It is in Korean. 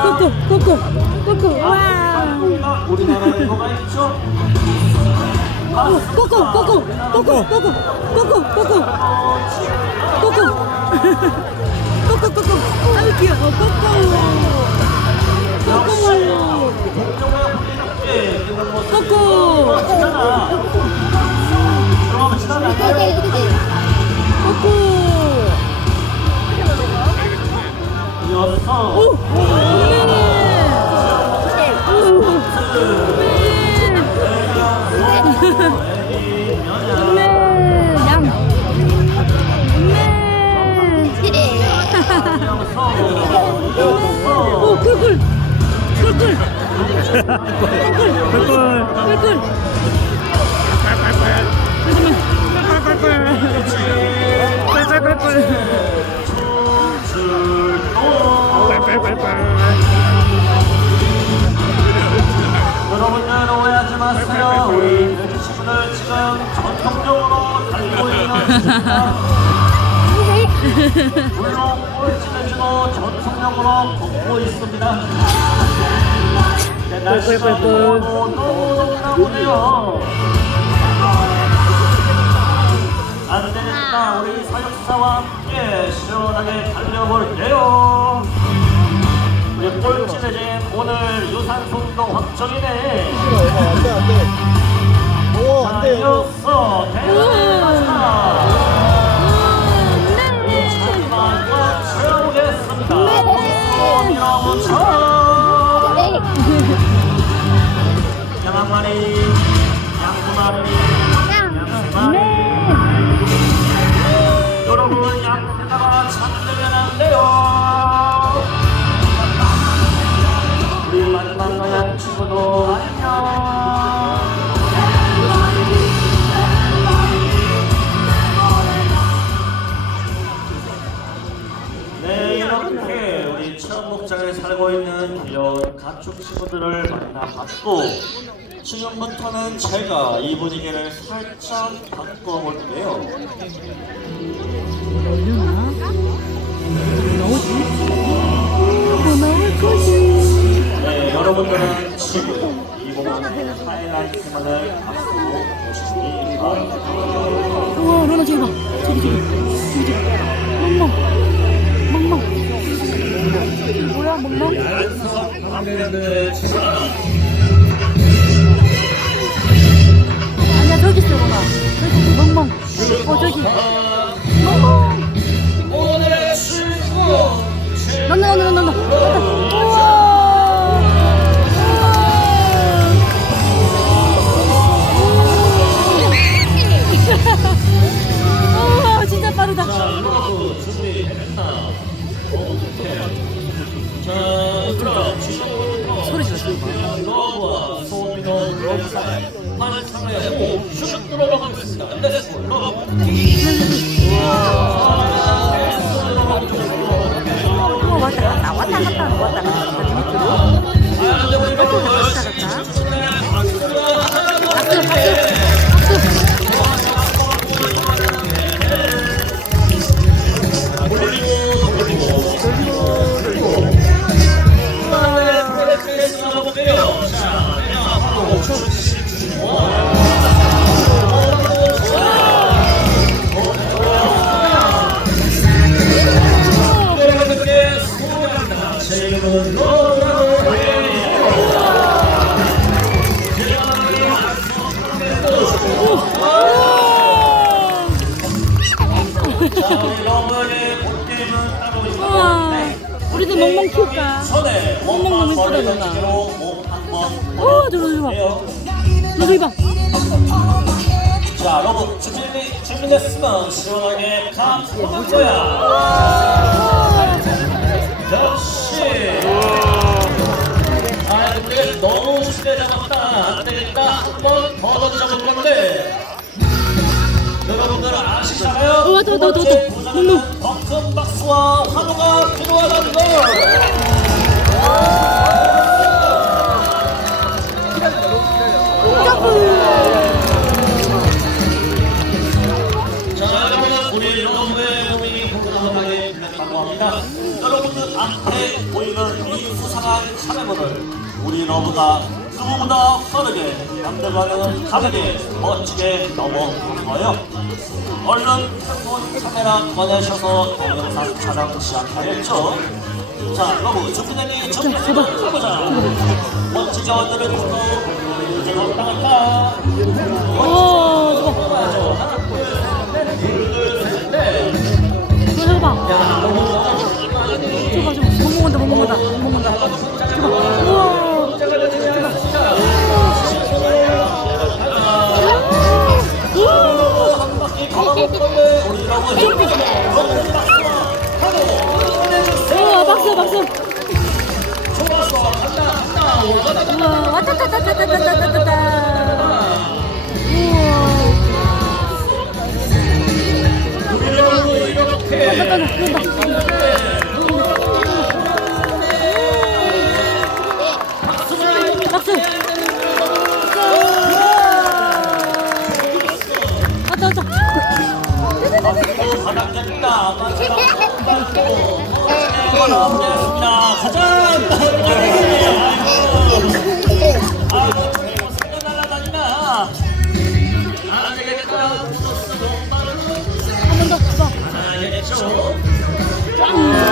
꼬꼬 꼬꼬 꼬꼬 와 우리나라에 뭐가 있죠? 꼬꼬 꼬꼬 꼬꼬 꼬꼬 꼬꼬 꼬꼬 꼬꼬 꼬꼬 꼬꼬 아유 귀여워 예, 꼬꼬 그러면 지나면 안 돼요. 오! 꿀꿀 꿀꿀 꿀꿀 꿀꿀 꿀꿀 여러분들 오해하지 마세요. 우리 뮤지션을 지금 전통적으로 달고 있는 물론 꼴찌는지도 전통적으로 걷고 있습니다. 네, 날씨가 꿀꿀꿀꿀. 너무 덥나 보네요. 시원하게 달려볼게요. 우리 꼴찌 대진 오늘 유산소 운동 확정이네. 안돼 안돼 오 안돼 달렸어. 마지막 노양 친구도 안녕. 네 이렇게 우리 천목장에 살고 있는 귀여운 가축 친구들을 만나봤고 지금부터는 제가 이 분위기를 살짝 바꿔볼게요. 네, 여러분들은 지금 이 부분 하이라이트만을 앞으로 보시기 바랍니다. 우와, 로나 저기 봐. 저기, 저기. 저기, 저기. 멍멍. 멍멍. 뭐야, 멍멍? 아니야, 저기 있어, 로나. 저기, 멍멍. 어, 저기. 키울까? 전에 멍멍 너무 이쁘다, 머리 누나. 던지기로 몸 한번 오, 저거, 저거. 봐. 자, 러브 준비 준비됐으면 시원하게 가보는 거야. 역시. 아, 근데 너무 쉽게 잡았다. 안 되겠다. 한번더 던져볼 건데. 여러분들 아시잖아요. 어, 왔다, 왔다, 왔다. 도전은 더큰 박수와 환호가 필요하다는 걸. 여러분들한테 보이는 이 수상한 카메라를 우리 너보다 누구보다 빠르게 남들과는 다르게 멋지게 넘어보는 거예요. 얼른 핸폰 카메라 꺼내셔서 동영상 촬영 시작하겠죠. 자, 여러분, 준비되니 준비해서 해보자. 멋지게 오늘을 듣고 이제 올라갈까? 멋지죠 하나, 둘, 셋, 넷. 해봐. 야, 너무 먹는다, 못 먹는다. 저거. 우와. 우와, 박수, 박수. 우와, 왔다따따따따따따따. 우와. 러브 이렇 고맙습니다. 가자. 알겠죠? 예.